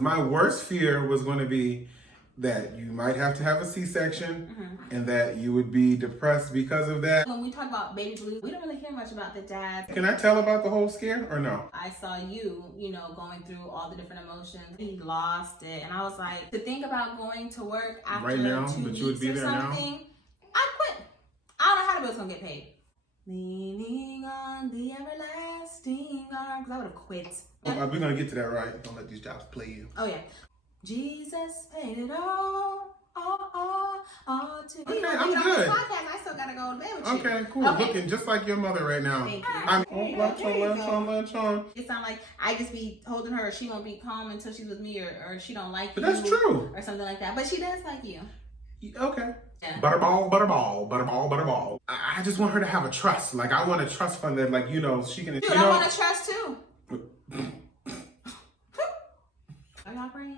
My worst fear was going to be that you might have to have a C-section and that you would be depressed because of that. When we talk about baby blues, we don't really hear much about the dad. Can I tell about the whole scare or no? I saw you going through all the different emotions. He lost it. And I was like, to think about going to work after Right now, 2 that you would weeks be or there now? something, I quit. I don't know how the bill's gonna get paid. Leaning on the everlasting arms. I would have quit. We're going to get to that, right? Don't let these jobs play you. Oh yeah. Jesus paid it all to me. Okay, I'm good. I still gotta go to bed with you. Okay, cool. Okay. Looking just like your mother right now. Thank you. I'm lunch on. It sounds like I just be holding her, or she won't be calm until she's with me, or she don't like But you. that's true. Or something like that. But she does like you. Okay. Yeah. Butterball. I just want her to have a trust. Like, I want a trust fund that, like, she can. Dude, I want to trust too. Are y'all praying?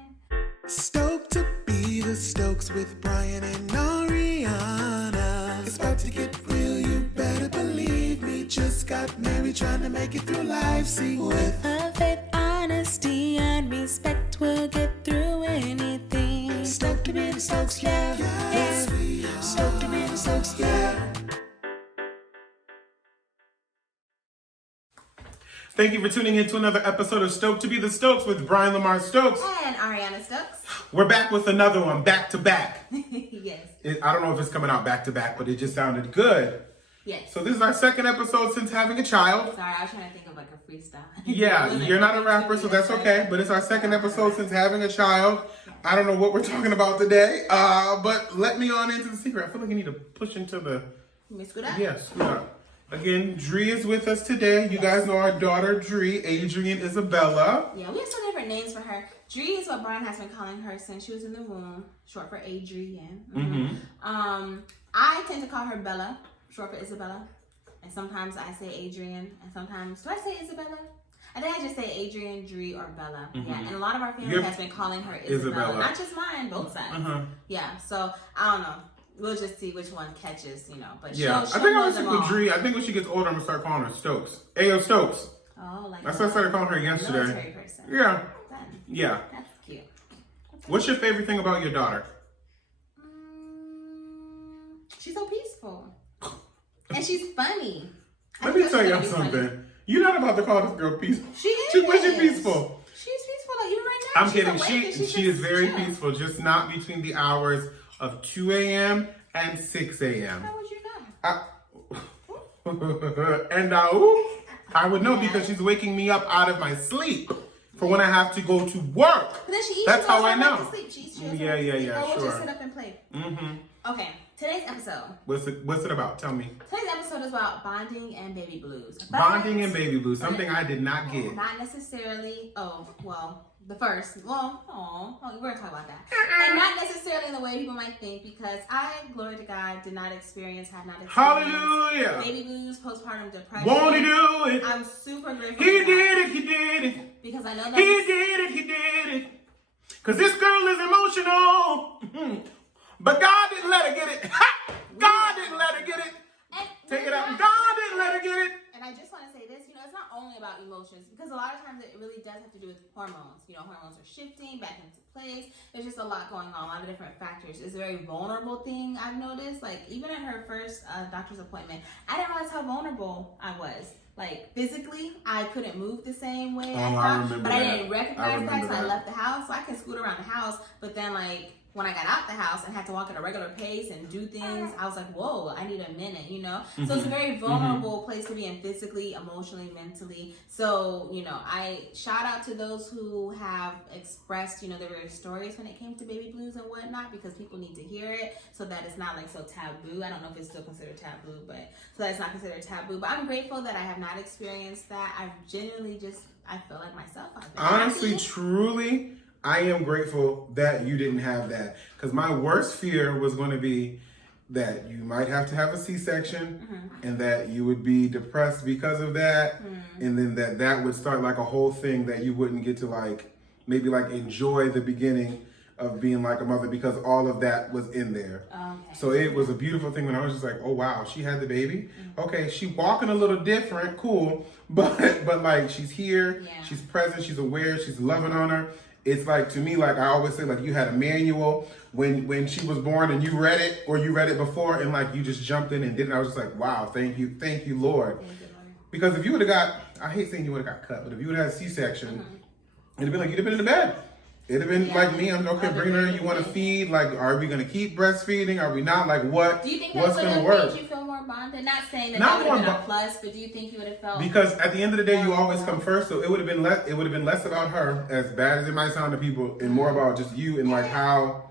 Stoked to be the Stokes with Brian and Ariana. It's about to get real, you better believe me. Just got married, trying to make it through life. See, with faith, honesty, and respect, we'll get through anything. Stoked to be the Stokes, yeah. Yes, we are. Stoked to be the Stokes, yeah. Thank you for tuning in to another episode of Stoked to be the Stokes with Brian Lamar Stokes. And Ariana Stokes. We're back with another one, back to back. Yes. I don't know if it's coming out back to back, but it just sounded good. Yes. So this is our second episode since having a child. Sorry, I was trying to think of like a freestyle. Yeah, you're not a rapper, so that's okay. But it's our second episode since having a child. I don't know what we're talking about today, but let me on into the secret. I feel like I need to push into the... Miss Good up? Yes, yeah. Again, Dree is with us today. You guys know our daughter, Dree, Adrian Isabella. Yeah, we have some different names for her. Dree is what Brian has been calling her since she was in the womb, short for Adrian. I tend to call her Bella, short for Isabella. And sometimes I say Adrian, and sometimes, do I say Isabella? I think I just say Adrian, Dree, or Bella. Yeah, and a lot of our family has been calling her Isabella. Not just mine, both sides. Yeah, so I don't know. We'll just see which one catches, But Yeah, I think I'm gonna stick with Dree. I think when she gets older, I'm gonna start calling her Stokes. Ayo, Stokes. Oh, like that's what I started calling her yesterday. Military person. Yeah. Fun. Yeah. That's cute. What's your favorite thing about your daughter? She's so peaceful. And she's funny. Let me tell y'all something. You're not about to call this girl peaceful. She is. She's peaceful. She's peaceful like you right now. I'm She's kidding. awake and She is very chill. peaceful, just not between the hours of 2 a.m. and 6 a.m. How would you know? And I would know because she's waking me up out of my sleep for when I have to go to work. But then she eats. That's how I know. To sleep. She eats. Yeah, We'll sure. just sit up and play. Okay. Today's episode. What's it about? Tell me. Today's episode is about bonding and baby blues. Bonding and baby blues. Something I did not get. Not necessarily. Oh, well. The first, we're gonna talk about that. And not necessarily in the way people might think, because I, glory to God, have not experienced Hallelujah. baby blues, postpartum depression. Won't he do it? I'm super grateful. He did it. Because I know that He did it. Because this girl is emotional. But God didn't let her get it. God didn't let her get it. Take it out. God didn't let her get it. And I just want to say this, it's not only about emotions, because a lot of times it really does have to do with hormones. Hormones are shifting back into place. There's just a lot going on, a lot of different factors. It's a very vulnerable thing, I've noticed. Like, even at her first doctor's appointment, I didn't realize how vulnerable I was. Like, physically, I couldn't move the same way I remember but that. I didn't recognize that, so I that. left the house. So I can scoot around the house, but then, like, when I got out the house and had to walk at a regular pace and do things, I was like, whoa, I need a minute, So it's a very vulnerable place to be in, physically, emotionally, mentally. So, I shout out to those who have expressed, their various stories when it came to baby blues and whatnot, because people need to hear it so that it's not like so taboo. I don't know if it's still considered taboo, but so that it's not considered taboo. But I'm grateful that I have not experienced that. I've genuinely I feel like myself. I've been Honestly, happy. truly, I am grateful that you didn't have that, because my worst fear was going to be that you might have to have a C-section and that you would be depressed because of that, and then that would start like a whole thing that you wouldn't get to maybe enjoy the beginning of being like a mother, because all of that was in there. Okay. So it was a beautiful thing when I was just like, oh wow, she had the baby. Okay, she walking a little different, cool, but she's here, she's present, she's aware, she's loving on her. it's like, to me, like I always say, like you had a manual when she was born and you read it, or you read it before, and like you just jumped in and did it. I was just like, wow, thank you, Lord. Because if you would have got, I hate saying you would have got cut, but if you would have had a C-section, it'd have been like, you'd have been in the bed. It'd have been like me. I'm okay, bring her in. You want to feed? Like, are we going to keep breastfeeding? Are we not? Like, what? Do you think that what's would going to have work? made you feel more bonded? Not saying that Not that would have been more a plus, but do you think you would have felt? Because at the end of the day, you always come first. So it would have been less. It would have been less about her, as bad as it might sound to people, and more about just you and like how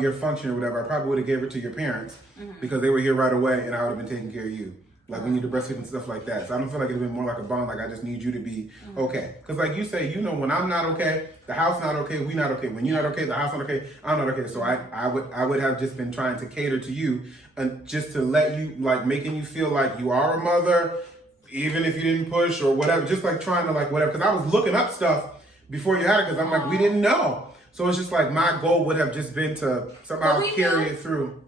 you're functioning or whatever. I probably would have gave it to your parents because they were here right away, and I would have been taking care of you. Like when you do breastfeeding and stuff like that. So I don't feel like it'd been more like a bond. Like I just need you to be okay. Because like you say, you know, when I'm not okay, the house not okay, we not okay. When you're not okay, the house not okay, I'm not okay. So I would have just been trying to cater to you and just to let you, like making you feel like you are a mother, even if you didn't push or whatever. Just like trying to like whatever. Because I was looking up stuff before you had it because I'm like, we didn't know. So it's just like my goal would have just been to somehow carry it through.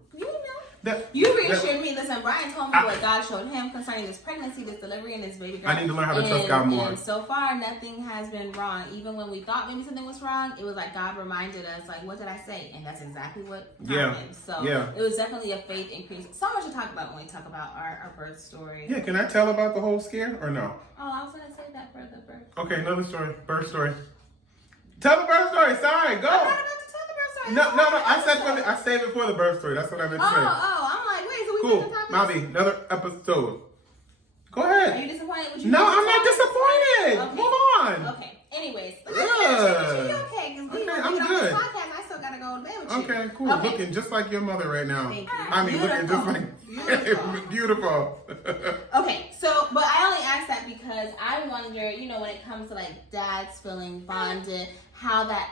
You reassured me. Listen, Brian told me what God showed him concerning this pregnancy, this delivery, and this baby girl. I need to learn how to trust God more. And so far, nothing has been wrong. Even when we thought maybe something was wrong, it was like God reminded us, like, what did I say? And that's exactly what happened. So it was definitely a faith increase. So much to talk about when we talk about our birth story. Yeah, can I tell about the whole scare or no? Oh, I was going to say that for the birth. Okay, another story. Birth story. Tell the birth story. Sorry, go. I'm not about to tell the birth story. No. I saved it for the birth story. That's what I meant to say. I'm like, wait, so we Cool, Bobby, another episode. Go ahead. Are you disappointed? With you No, I'm not disappointed. Okay. Move on. Okay. Anyways, Good. okay? Because we I'm on good. this podcast, I still gotta go to bed with you. Okay, cool. Okay. Looking just like your mother right now. Thank you. I mean, looking just like beautiful. Okay, so but I only asked that because I wonder, you know, when it comes to like dads feeling bonded, how that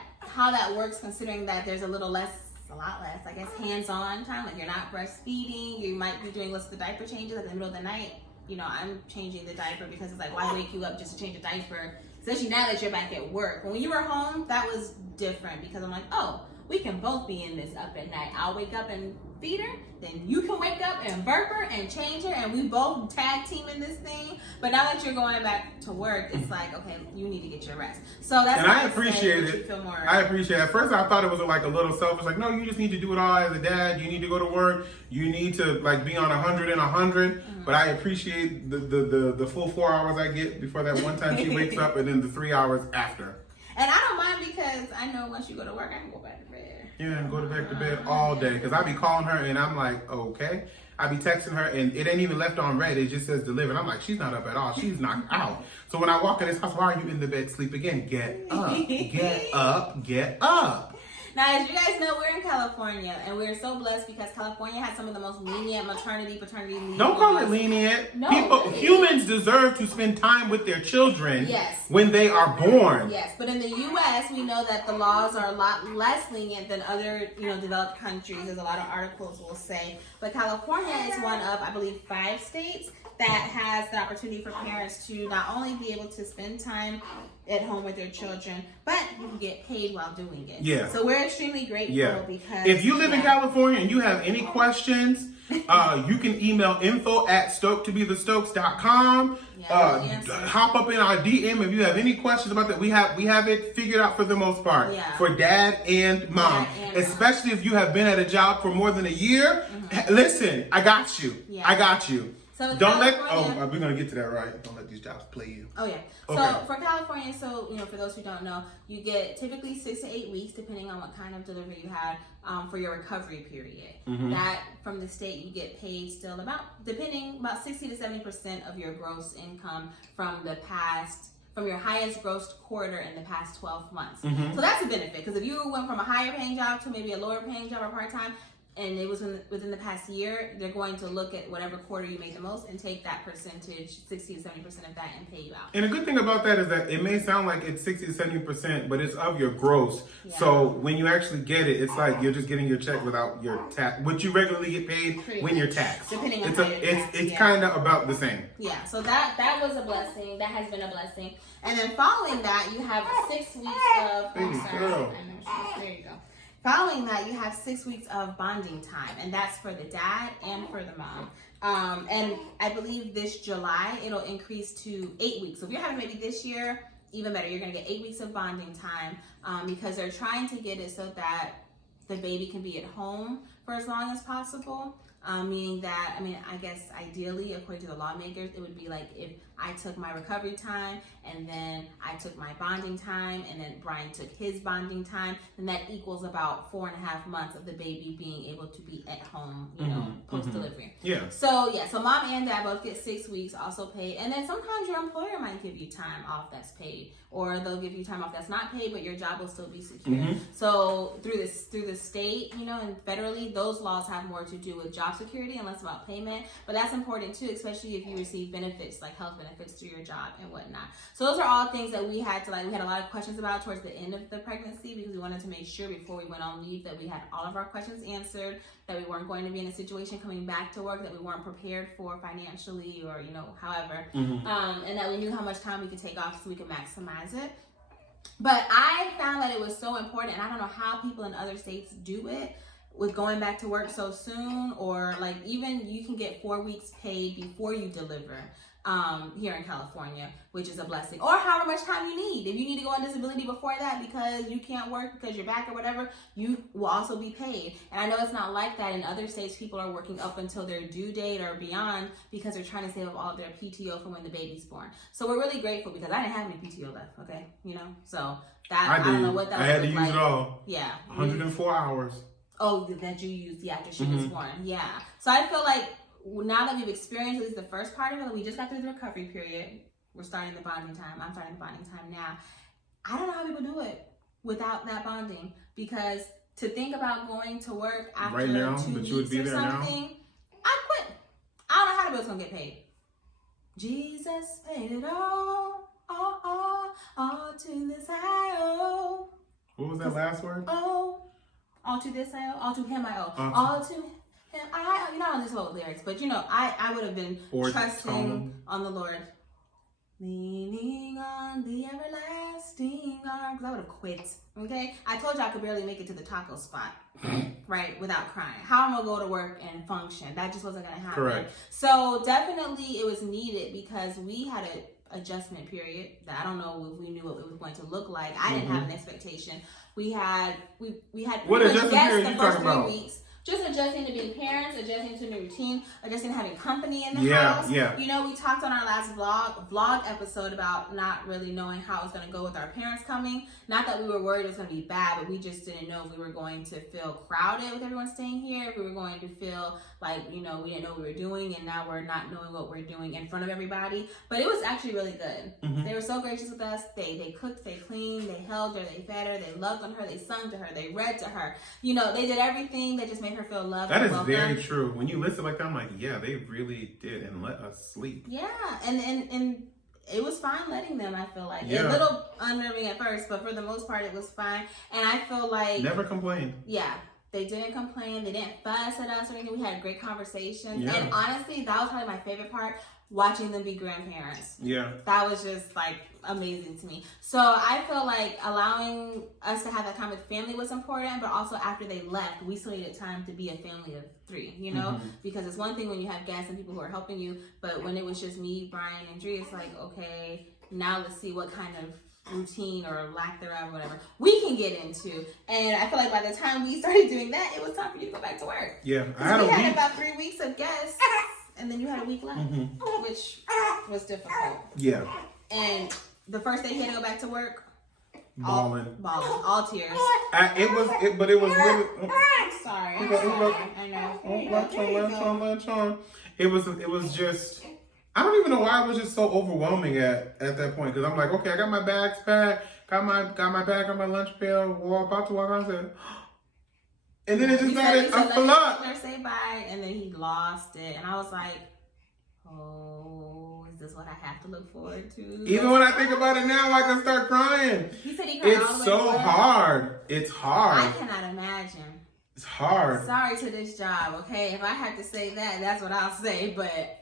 works, considering that there's a lot less, I guess, hands-on time. Like you're not breastfeeding, you might be doing what's the diaper changes like in the middle of the night. You know, I'm changing the diaper because it's like, why wake you up just to change a diaper? Especially now that you're back at work. When you were home, that was different because I'm like, oh, we can both be in this up at night. I'll wake up and feed her, then you can wake up and burp her and change her, and we both tag team in this thing. But now that you're going back to work, it's like, okay, you need to get your rest. So that's and I appreciate it. Feel more I appreciate it. At first, I thought it was like a little selfish. Like, no, you just need to do it all as a dad. You need to go to work. You need to like be on 100 and 100. But I appreciate the full 4 hours I get before that one time she wakes up, and then the 3 hours after. And I don't mind because I know once you go to work, I can go back to bed. Yeah, and go back to bed all day. Because I be calling her and I'm like, okay. I be texting her and it ain't even left on red. It just says delivered. I'm like, she's not up at all. She's knocked out. So when I walk in this house, why are you in the bed sleep again? Get up. Get up. Get up. Now, as you guys know, we're in California, and we're so blessed because California has some of the most lenient maternity, paternity leave. Don't call it lenient. No, Humans deserve to spend time with their children yes. when they are born. Yes, but in the U.S., we know that the laws are a lot less lenient than other, developed countries, as a lot of articles will say. But California is one of, I believe, 5 states that has the opportunity for parents to not only be able to spend time at home with their children, but you can get paid while doing it. Yeah. So we're extremely grateful because if you live in California and you have any questions, you can email info@stokedtobethestokes.com. Hop up in our DM if you have any questions about that. We have it figured out for the most part for dad and mom. Especially if you have been at a job for more than a year. Listen, I got you. Yeah. I got you. So don't let. We're gonna get to that right. Don't let these jobs play you. Oh yeah. Okay. So for California, for those who don't know, you get typically 6 to 8 weeks, depending on what kind of delivery you had, for your recovery period. Mm-hmm. That from the state, you get paid still about 60 to 70% of your gross income from your highest gross quarter in the past 12 months. Mm-hmm. So that's a benefit because if you went from a higher paying job to maybe a lower paying job or part time, and it was within the past year, they're going to look at whatever quarter you made the most and take that percentage, 60 to 70% of that, and pay you out. And a good thing about that is that it may sound like it's 60 to 70%, but it's of your gross. Yeah. So when you actually get it, it's like you're just getting your check without your tax, what you regularly get paid when you're taxed. Depending on it's kind of about the same. Yeah, so that was a blessing. That has been a blessing. And then following that, you have 6 weeks of... There you go. Following that, you have 6 weeks of bonding time, and that's for the dad and for the mom. And I believe this July, it'll increase to 8 weeks. So if you're having a baby this year, even better. You're going to get 8 weeks of bonding time because they're trying to get it so that the baby can be at home for as long as possible. Meaning that, I guess ideally, according to the lawmakers, it would be like if I took my recovery time and then I took my bonding time and then Brian took his bonding time, then that equals about 4.5 months of the baby being able to be at home, post-delivery. Yeah. So mom and dad both get 6 weeks also paid. And then sometimes your employer might give you time off that's paid, or they'll give you time off that's not paid, but your job will still be secure. So through the state, and federally, those laws have more to do with job security and less about payment. But that's important too, especially if you receive benefits like health benefits through your job and whatnot. So those are all things that we had a lot of questions about towards the end of the pregnancy, because we wanted to make sure before we went on leave that we had all of our questions answered, that we weren't going to be in a situation coming back to work that we weren't prepared for financially or, however, and that we knew how much time we could take off so we could maximize it. But I found that it was so important, and I don't know how people in other states do it, with going back to work so soon, or like even you can get 4 weeks paid before you deliver here in California, which is a blessing, or however much time you need. If you need to go on disability before that because you can't work because you're back or whatever, you will also be paid. And I know it's not like that in other states. People are working up until their due date or beyond because they're trying to save up all of their PTO for when the baby's born. So we're really grateful, because I didn't have any PTO left, okay? So that, I don't know what that I had to use it all. Yeah. 104 hours. Oh, that you used, after she was born. Yeah. So I feel like now that we've experienced at least the first part of it, we just got through the recovery period. We're starting the bonding time. I'm starting the bonding time now. I don't know how people do it without that bonding, because to think about going to work after right now, 2 that you would weeks be or there something, now? I quit. I don't know how the bill's gonna get paid. Jesus paid it all to this I owe. What was that last word? All to this I owe, all to him I owe, all to him I owe. You know, I don't just hold lyrics, but I would have been trusting on the Lord, leaning on the everlasting arm, because I would have quit. Okay, I told you I could barely make it to the taco spot, right, without crying. How am I gonna go to work and function? That just wasn't gonna happen. Correct. So definitely it was needed, because we had a adjustment period that I don't know if we knew what it was going to look like. I didn't have an expectation. We had what adjustment period the you first talking 3 about? weeks. Just adjusting to being parents, adjusting to new routine, adjusting to having company in the house. Yeah. We talked on our last vlog episode about not really knowing how it was going to go with our parents coming. Not that we were worried it was going to be bad, but we just didn't know if we were going to feel crowded with everyone staying here, if we were going to feel like, we didn't know what we were doing, and now we're not knowing what we're doing in front of everybody. But it was actually really good. They were so gracious with us. They cooked, they cleaned, they held her, they fed her, they loved on her, they sung to her, they read to her. They did everything that just made her feel loved. That and is welcome. very true. When you listen like that, I'm like, yeah, they really did, and let us sleep. Yeah, and it was fine letting them, I feel like. Yeah. A little unnerving at first, but for the most part, it was fine. And I feel like... Never complained. Yeah. They didn't complain. They didn't fuss at us or anything. We had great conversations. Yeah. And honestly, that was probably my favorite part, watching them be grandparents. Yeah. That was just like amazing to me. So I feel like allowing us to have that time with family was important, but also after they left, we still needed time to be a family of 3, because it's one thing when you have guests and people who are helping you, but when it was just me, Brian, and Dre, it's like, okay, now let's see what kind of routine or lack thereof, whatever, we can get into. And I feel like by the time we started doing that, it was time for you to go back to work. Yeah. We had about 3 weeks of guests, and then you had a week left, which was difficult. Yeah. And the first day he had to go back to work, Balling, all tears. It was really. Sorry. I know. Latch on. It was just. I don't even know why it was just so overwhelming at that point, because I'm like, okay, I got my bags packed, got my bag, got my lunch pail, about to walk on, said, and then it just started a flood. Say bye, and then he lost it, and I was like, oh, is this what I have to look forward to? Even when I think about it now, I can start crying. He said he cried all the way It's so hard. It's hard. I cannot imagine. It's hard. Sorry to this job, okay? If I had to say that, that's what I'll say, but...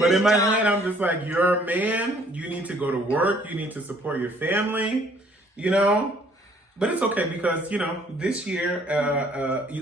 But in my head, I'm just like, you're a man. You need to go to work. You need to support your family, But it's okay, because, this year,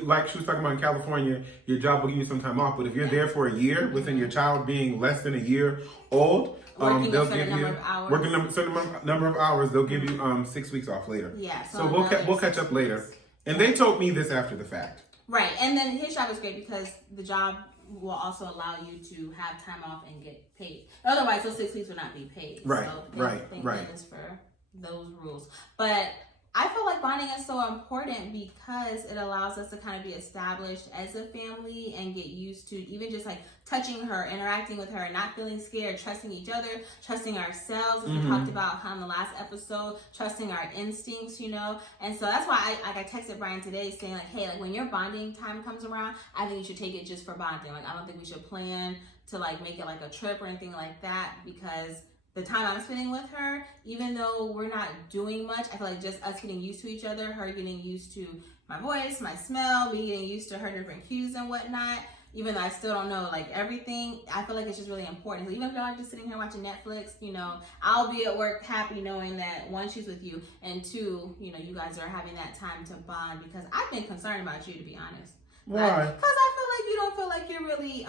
like she was talking about in California, your job will give you some time off. But if you're there for a year, within your child being less than a year old, Working they'll a certain give you number of hours. working a certain number of hours. They'll give you 6 weeks off later. Yeah. So we'll catch up later. And they told me this after the fact. Right, and then his job is great because the job will also allow you to have time off and get paid. Otherwise, those 6 weeks would not be paid. Right, so right. goodness for those rules. But I feel like bonding is so important because it allows us to kind of be established as a family and get used to even just like touching her, interacting with her, not feeling scared, trusting each other, trusting ourselves, as we talked about on the last episode, trusting our instincts, you know. And so that's why I texted Brian today saying like, hey, like when your bonding time comes around, I think you should take it just for bonding. Like I don't think we should plan to like make it like a trip or anything like that, because the time I'm spending with her, even though we're not doing much, I feel like just us getting used to each other, her getting used to my voice, my smell, me getting used to her different cues and whatnot, even though I still don't know like everything, I feel like it's just really important. So even if y'all are just sitting here watching Netflix, you know, I'll be at work happy knowing that one, she's with you, and two, you know, you guys are having that time to bond, because I've been concerned about you, to be honest. Why? Because I feel like you don't feel like you're really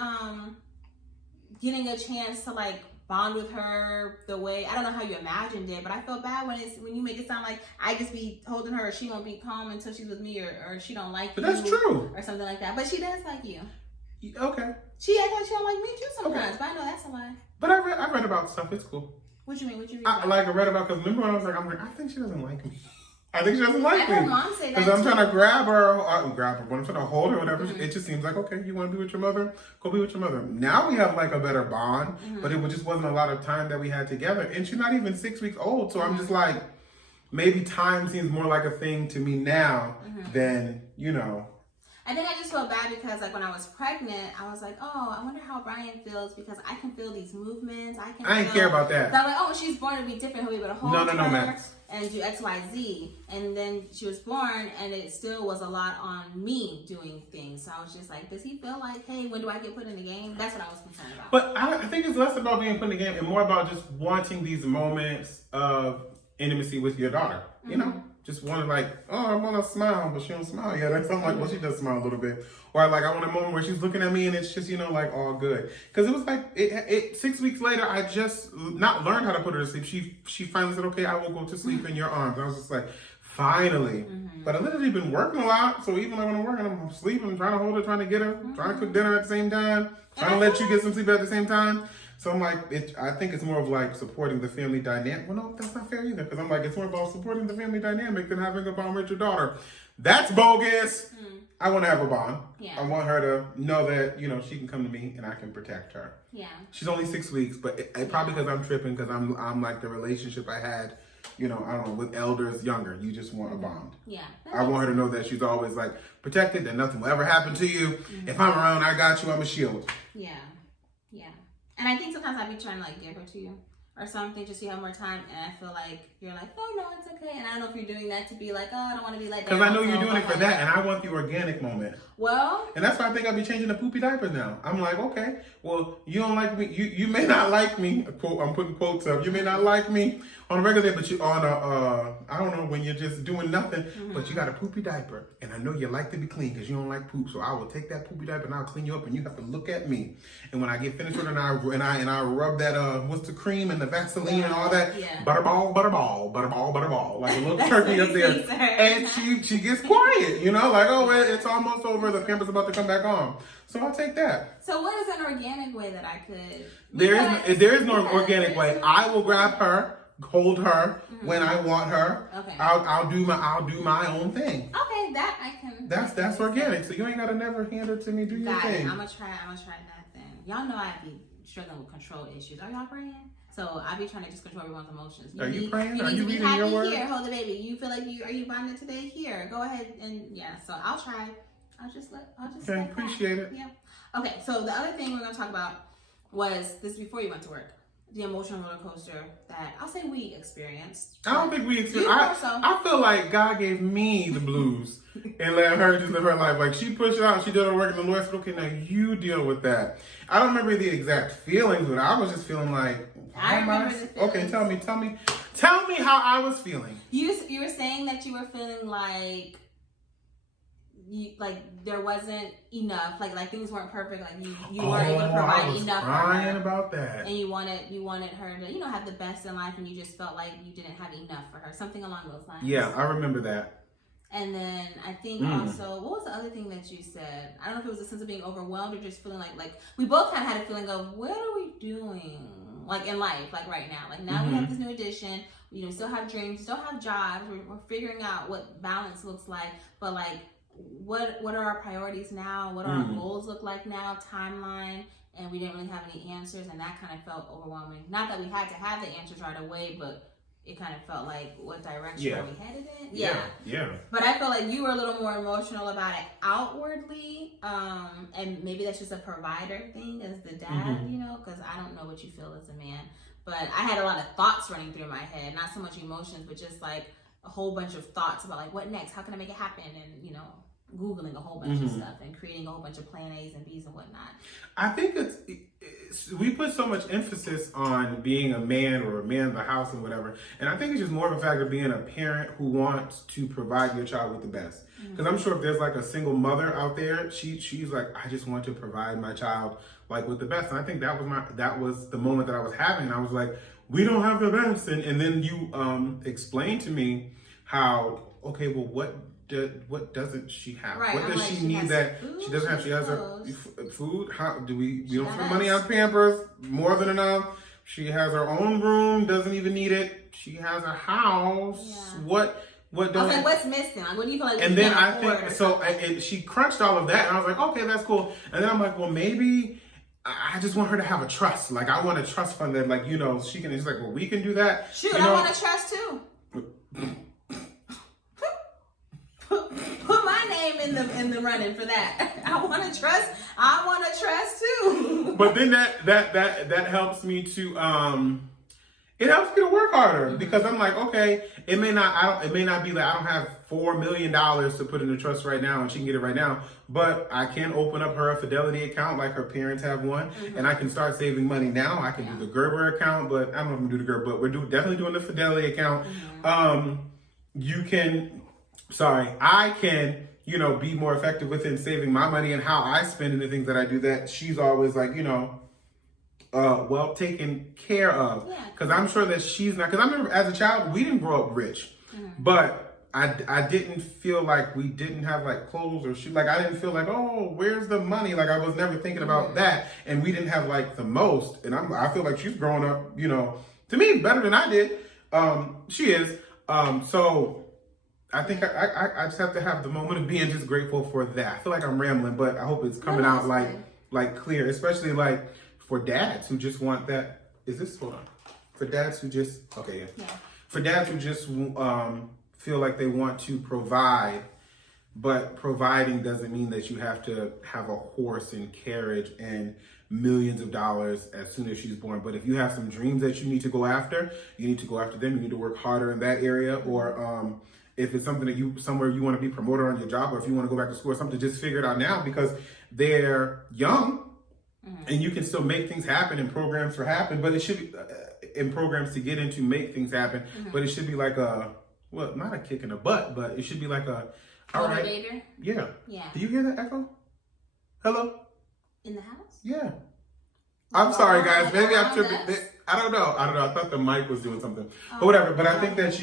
getting a chance to like bond with her the way, I don't know how you imagined it, but I feel bad when you make it sound like I just be holding her, or she won't be calm until she's with me, or she don't like you. But that's true. Or something like that. But she does like you. Okay. She acts like she don't like me too sometimes, Okay. but I know that's a lie. But I read about stuff. It's cool. What you mean? What you read I about? read about, because remember when I'm like, I think she doesn't like me. I think she doesn't like I heard me. Mom say that Because I'm too. trying to grab her, when I'm trying to hold her, whatever. It just seems like, okay, you want to be with your mother? Go be with your mother. Now we have like a better bond, but it just wasn't a lot of time that we had together. And she's not even 6 weeks old. So I'm just like, maybe time seems more like a thing to me now than, you know. I think I just feel bad because like when I was pregnant, I was like, oh, I wonder how Brian feels, because I can feel these movements. I ain't care about that. So I'm like, oh, when she's born, it'll be different. He'll be able to hold her Max. and do X, Y, Z. And then she was born, and it still was a lot on me doing things. So I was just like, does he feel like, hey, when do I get put in the game? That's what I was concerned about. But I think it's less about being put in the game and more about just wanting these moments of intimacy with your daughter. You know? Just want to like, oh, I want to smile, but she don't smile yet. That's something like, well, she does smile a little bit. Or like, I want a moment where she's looking at me and it's just, you know, like all good. Because it was like, 6 weeks later, I just not learned how to put her to sleep. She finally said, okay, I will go to sleep in your arms. I was just like, finally. But I literally been working a lot. So even when I'm working, I'm sleeping, trying to hold her, trying to get her, trying to cook dinner at the same time, trying to let you get some sleep at the same time. So I'm like, I think it's more of like supporting the family dynamic. Well, no, that's not fair either. Because I'm like, it's more about supporting the family dynamic than having a bond with your daughter. That's bogus. I want to have a bond. Yeah. I want her to know that, you know, she can come to me and I can protect her. Yeah. She's only 6 weeks, but it probably because I'm tripping, because I'm like the relationship I had, you know, I don't know, with elders younger. You just want a bond. Yeah. I want her to know that she's always like protected, that nothing will ever happen to you. If I'm around, I got you. I'm a shield. Yeah. Yeah. And I think sometimes I'd be trying to like give her to you or something just so you have more time, and I feel like you're like, oh no, it's okay. And I don't know if you're doing that to be like, oh, I don't want to be like that. Because I know you're doing it for that, and I want the organic moment. Well, and that's why I think I'll be changing the poopy diapers now. I'm like, okay, well, you don't like me. You may not like me. Quote, I'm putting quotes up. You may not like me on a regular day, but you on a, I don't know, when you're just doing nothing, but you got a poopy diaper, and I know you like to be clean because you don't like poop. So I will take that poopy diaper and I'll clean you up, and you have to look at me. And when I get finished with it, and I rub that what's the cream and the Vaseline and all that, butterball, butterball, butterball, butterball, like a little turkey up there, and she gets quiet, you know, like, oh, it's almost over. The pamper's about to come back on. So I'll take that. so what is an organic way that I could? There is no organic way. I will grab her, hold her when I want her. Okay. I'll do my own thing. Okay, that I can. That's organic. So you ain't gotta never hand her to me. Do your Got it. thing. I'm gonna try that then. Y'all know I be struggling with control issues. Are y'all praying? So I be trying to just control everyone's emotions. Are you praying? You Are need you to be reading happy your word? here. Hold the baby. You feel like are you bonded today? Here, go ahead and So I'll try. I'll just. Okay, appreciate it. Yeah. Okay. So the other thing we're gonna talk about was this before you went to work. The emotional roller coaster that I'll say we experienced. I don't think we experienced. I feel like God gave me the blues and let her just live her life. Like she pushed it out, she did her work, and the Lord said, "Okay, now you deal with that." I don't remember the exact feelings, but I was just feeling like, I remember the feelings. Okay, tell me how I was feeling. You were saying that you were feeling like there wasn't enough, like things weren't perfect, like you weren't able to provide enough for her, about that, and you wanted her to have the best in life, and you just felt like you didn't have enough for her, something along those lines. Yeah, I remember that. And then I think also, what was the other thing that you said? I don't know if it was a sense of being overwhelmed or just feeling like we both kind of had a feeling of, what are we doing like in life, like right now, like now we have this new addition, we still have dreams, still have jobs, we're figuring out what balance looks like, but like what are our priorities now, what are our goals look like now, timeline, and we didn't really have any answers, and that kind of felt overwhelming. Not that we had to have the answers right away, but it kind of felt like, what direction are we headed in? Yeah. But I felt like you were a little more emotional about it outwardly, and maybe that's just a provider thing as the dad, because I don't know what you feel as a man. But I had a lot of thoughts running through my head, not so much emotions, but just like a whole bunch of thoughts about like, what next? How can I make it happen? And, Googling a whole bunch of stuff and creating a whole bunch of plan A's and B's and whatnot. I think we put so much emphasis on being a man or a man of the house and whatever. And I think it's just more of a fact of being a parent who wants to provide your child with the best. Because I'm sure if there's like a single mother out there, she's like, I just want to provide my child like with the best. And I think that was the moment that I was having. And I was like, we don't have the best. And then you explained to me how, okay, well, what doesn't she have? Right, what does she need that food, she doesn't have? She has her food. How do we don't spend money Yes. on Pampers, more than enough. She has her own room, doesn't even need it. She has a house. Yeah. What don't? I was like, what's missing? Like, what do you feel like? And you then can't I afford think or so. something? And she crunched all of that, and I was like, okay, that's cool. And then I'm like, well, maybe I just want her to have a trust. Like, I want a trust fund that, like, she can. She's like, well, we can do that. Shoot, I want to trust too. Put my name in the running for that. I want to trust too. But then that helps me to it helps me to work harder because I'm like, okay, it may not be that I don't have $4 million to put in the trust right now and she can get it right now, but I can open up her a Fidelity account like her parents have one, and I can start saving money now. I can do the Gerber account, but I don't know if I'm gonna do the Gerber, but we're definitely doing the Fidelity account. I can, be more effective within saving my money and how I spend and the things that I do that she's always like, well taken care of. Because I'm sure that she's not, because I remember as a child, we didn't grow up rich, but I didn't feel like we didn't have like clothes or shoes. Like I didn't feel like, oh, where's the money? Like I was never thinking about that. And we didn't have like the most. And I feel like she's growing up, to me better than I did. She is. So I think I just have to have the moment of being just grateful for that. I feel like I'm rambling, but I hope it's coming out like clear, especially like for dads who just want that. Hold on. For dads who just, okay, yeah. For dads who just feel like they want to provide, but providing doesn't mean that you have to have a horse and carriage and millions of dollars as soon as she's born. But if you have some dreams that you need to go after, you need to go after them. You need to work harder in that area, or if it's something that somewhere you want to be promoted on your job, or if you want to go back to school or something, just figure it out now because they're young and you can still make things happen and programs for happen, but it should be in programs to get into make things happen, but it should be like not a kick in the butt, but it should be like a, all right. Motivator? Yeah. Yeah. Do you hear that echo? Hello? In the house? Yeah. I'm sorry, guys. Maybe I'm tripping. I don't know. I thought the mic was doing something, but whatever. But I think that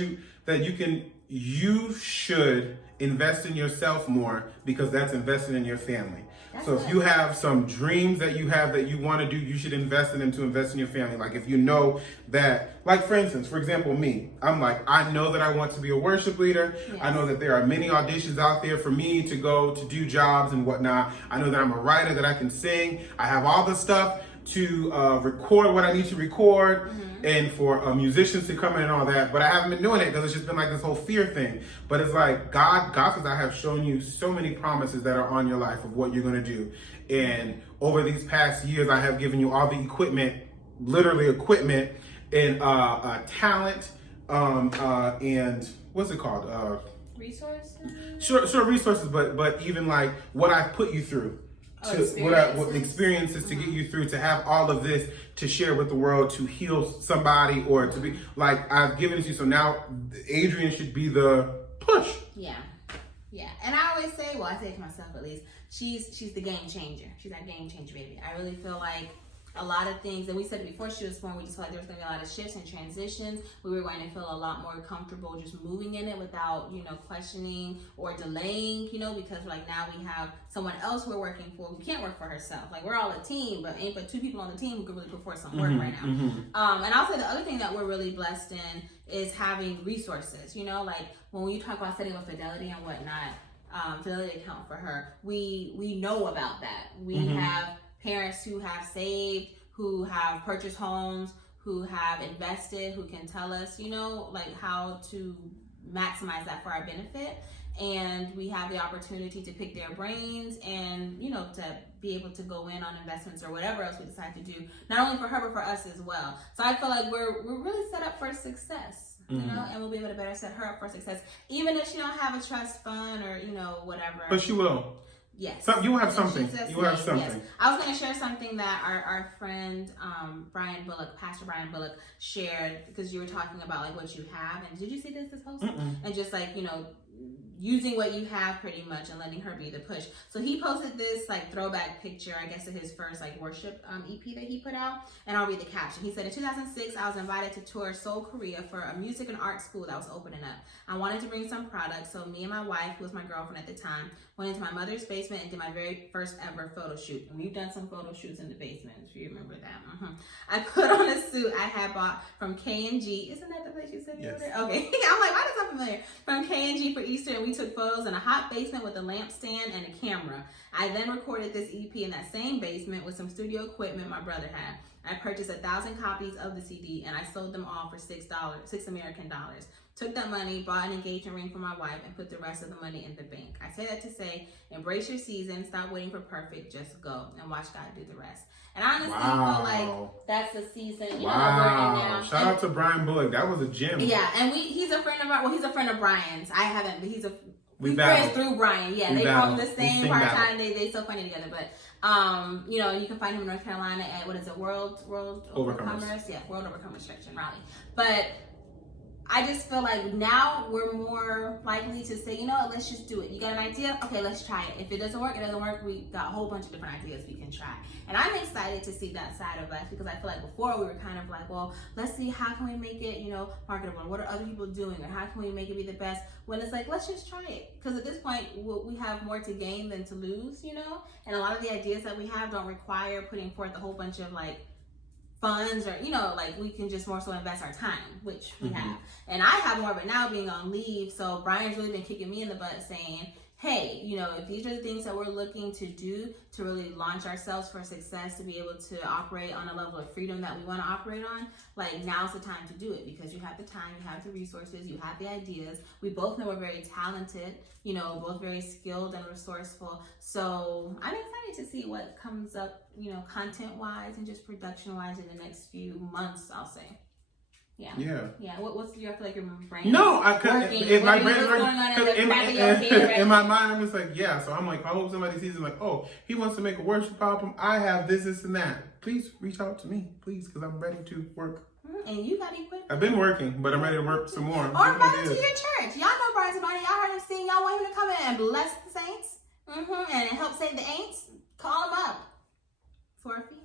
you should invest in yourself more because that's investing in your family. So if you have some dreams that you have that you want to do, you should invest in them to invest in your family. Like if you know that, like for instance, for example, me, I'm like, I know that I want to be a worship leader. Yes. I know that there are many auditions out there for me to go to do jobs and whatnot. I know that I'm a writer, that I can sing. I have all the stuff to record what I need to record and for musicians to come in and all that, but I haven't been doing it because it's just been like this whole fear thing. But it's like God says, I have shown you so many promises that are on your life of what you're going to do. And over these past years, I have given you all the equipment, literally equipment and talent and what's it called? Resources? Sure, resources, but even like what I've put you through. What experiences to get you through, to have all of this to share with the world, to heal somebody, or to be like I've given it to you. So now Adrian should be the push. Yeah. Yeah, and I always say, well, I say it to myself at least, she's the game changer. She's that game changer, baby. I really feel like a lot of things, and we said before she was born, we just felt like there was going to be a lot of shifts and transitions. We were going to feel a lot more comfortable just moving in it without, questioning or delaying, because like now we have someone else we're working for who can't work for herself. Like we're all a team, but ain't but two people on the team who can really put forth some work right now. And I'll say the other thing that we're really blessed in is having resources, like when you talk about setting up Fidelity and whatnot, Fidelity account for her, we know about that. We have parents who have saved, who have purchased homes, who have invested, who can tell us, like how to maximize that for our benefit. And we have the opportunity to pick their brains and, to be able to go in on investments or whatever else we decide to do, not only for her, but for us as well. So I feel like we're really set up for success, and we'll be able to better set her up for success, even if she don't have a trust fund or, whatever. But she will. Yes. So you will have something. You will have something. Yes. I was going to share something that our friend, Brian Bullock, Pastor Brian Bullock, shared, because you were talking about like what you have. And did you see this post? And just like, using what you have pretty much and letting her be the push. So he posted this like throwback picture, I guess, of his first like worship EP that he put out. And I'll read the caption. He said, in 2006, I was invited to tour Seoul, Korea for a music and art school that was opening up. I wanted to bring some products. So me and my wife, who was my girlfriend at the time, went into my mother's basement and did my very first ever photo shoot. And we've done some photo shoots in the basement, if you remember that. I put on a suit I had bought from K&G. Isn't that the place you said you were there? Okay. I'm like, why does that sound familiar? From K&G for Easter, and we took photos in a hot basement with a lampstand and a camera. I then recorded this EP in that same basement with some studio equipment my brother had. I purchased 1,000 copies of the CD and I sold them all for $6 American dollars. Took that money, bought an engagement ring for my wife, and put the rest of the money in the bank. I say that to say, embrace your season, stop waiting for perfect, just go and watch God do the rest. And I honestly feel like that's the season, we're in now. Shout out to Brian Bullock. That was a gem. Yeah, and he's a friend of ours. Well, he's a friend of Brian's. I haven't, but we friends through Brian. Yeah, they from the same part-time. They so funny together. But you can find him in North Carolina at World Overcomers. Yeah, World Overcomers Church in Raleigh. But I just feel like now we're more likely to say, let's just do it. You got an idea? Okay, let's try it. If it doesn't work, it doesn't work. We got a whole bunch of different ideas we can try. And I'm excited to see that side of us, because I feel like before we were kind of like, well, let's see, how can we make it, marketable? What are other people doing? Or how can we make it be the best? When it's like, let's just try it. Because at this point, we have more to gain than to lose, And a lot of the ideas that we have don't require putting forth a whole bunch of funds or we can just more so invest our time, which we have. And I have more of it now being on leave, so Brian's really been kicking me in the butt saying, hey, if these are the things that we're looking to do to really launch ourselves for success, to be able to operate on a level of freedom that we want to operate on, now's the time to do it, because you have the time, you have the resources, you have the ideas. We both know we're very talented, both very skilled and resourceful. So I'm excited to see what comes up, content-wise and just production-wise in the next few months, I'll say. Yeah. What's your, I feel like your brain? No, in my mind, I'm just like, yeah. So I'm like, I hope somebody sees it like, oh, he wants to make a worship album. I have this, and that. Please reach out to me, please, because I'm ready to work. And you got equipment. I've been working, but I'm ready to work some more. Or invite him to your church. Y'all know Brian's money. Y'all heard him sing. Y'all want him to come in and bless the saints, and help save the ain'ts. Call him up for a fee.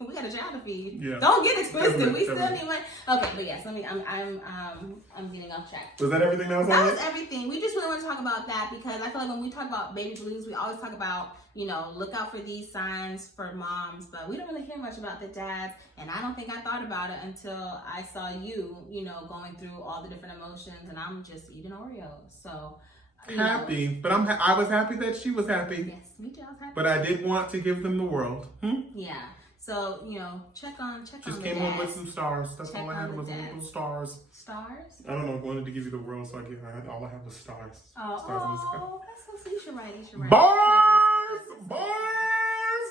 We got a child to feed. Yeah. Don't get it twisted. We still need money. Okay, but yes, I'm getting off track. Was that everything that was on it? That was everything. We just really want to talk about that, because I feel like when we talk about baby blues, we always talk about, look out for these signs for moms, but we don't really hear much about the dads. And I don't think I thought about it until I saw you, going through all the different emotions, and I'm just eating Oreos. So happy, but I was happy that she was happy. Yes, me too. I was happy. But I did want to give them the world. Yeah. So, check on just came home with some stars. That's all I had was little stars. Stars? I don't know. I wanted to give you the world, so all I had was stars. Oh, stars in the sky. That's so sweet. You should write. Bars!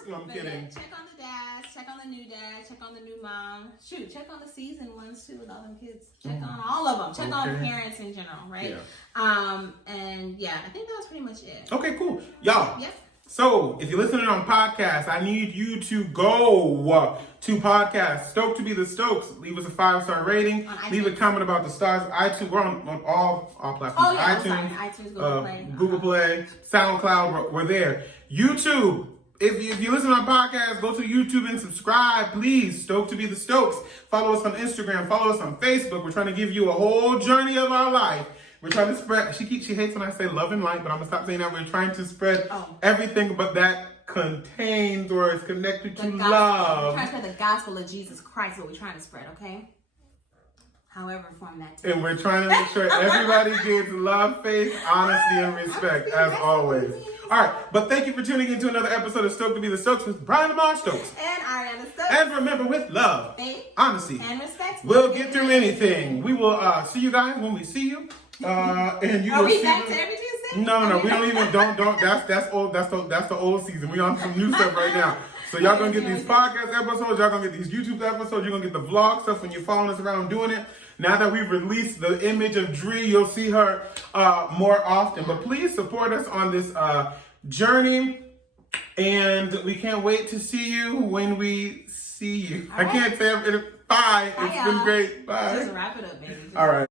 No, I'm kidding. Yeah, check on the dads, check on the new dad, check on the new mom. Shoot, check on the seasoned ones too with all them kids. Check on all of them. Check on parents in general, right? Yeah. And yeah, I think that was pretty much it. Okay, cool. Y'all. Yes. So, if you're listening on podcast, I need you to go to podcast, Stoked to be the Stokes. Leave us a 5-star rating. Leave a comment about the stars. iTunes, we're on all platforms. Oh, yeah, iTunes, Google Play, SoundCloud, we're there. YouTube, if you listen on podcast, go to YouTube and subscribe, please. Stoked to be the Stokes. Follow us on Instagram. Follow us on Facebook. We're trying to give you a whole journey of our life. We're trying to spread, she hates when I say love and light, but I'm going to stop saying that. We're trying to spread everything but that contains or is connected to love. We're trying to spread the gospel of Jesus Christ, what we're trying to spread, okay? However form that takes. And we're trying to make sure everybody gets love, faith, honesty, and respect, as always. All right, but thank you for tuning in to another episode of Stoked to be the Stokes with Brian Lamar Stokes. And Ariana Stokes. And remember, with love, faith, honesty, and respect, we'll get through anything. We will see you guys when we see you. And you Are will we see back them. to every Tuesday? No, we don't even don't. That's old. That's the old season. We on some new stuff right now. So y'all gonna get these podcast episodes. Y'all gonna get these YouTube episodes. You're gonna get the vlog stuff when you're following us around doing it. Now that we've released the image of Dree, you'll see her more often. But please support us on this journey, and we can't wait to see you when we see you. I can't say it. Bye. It's been great. Bye. Just wrap it up, baby. All right.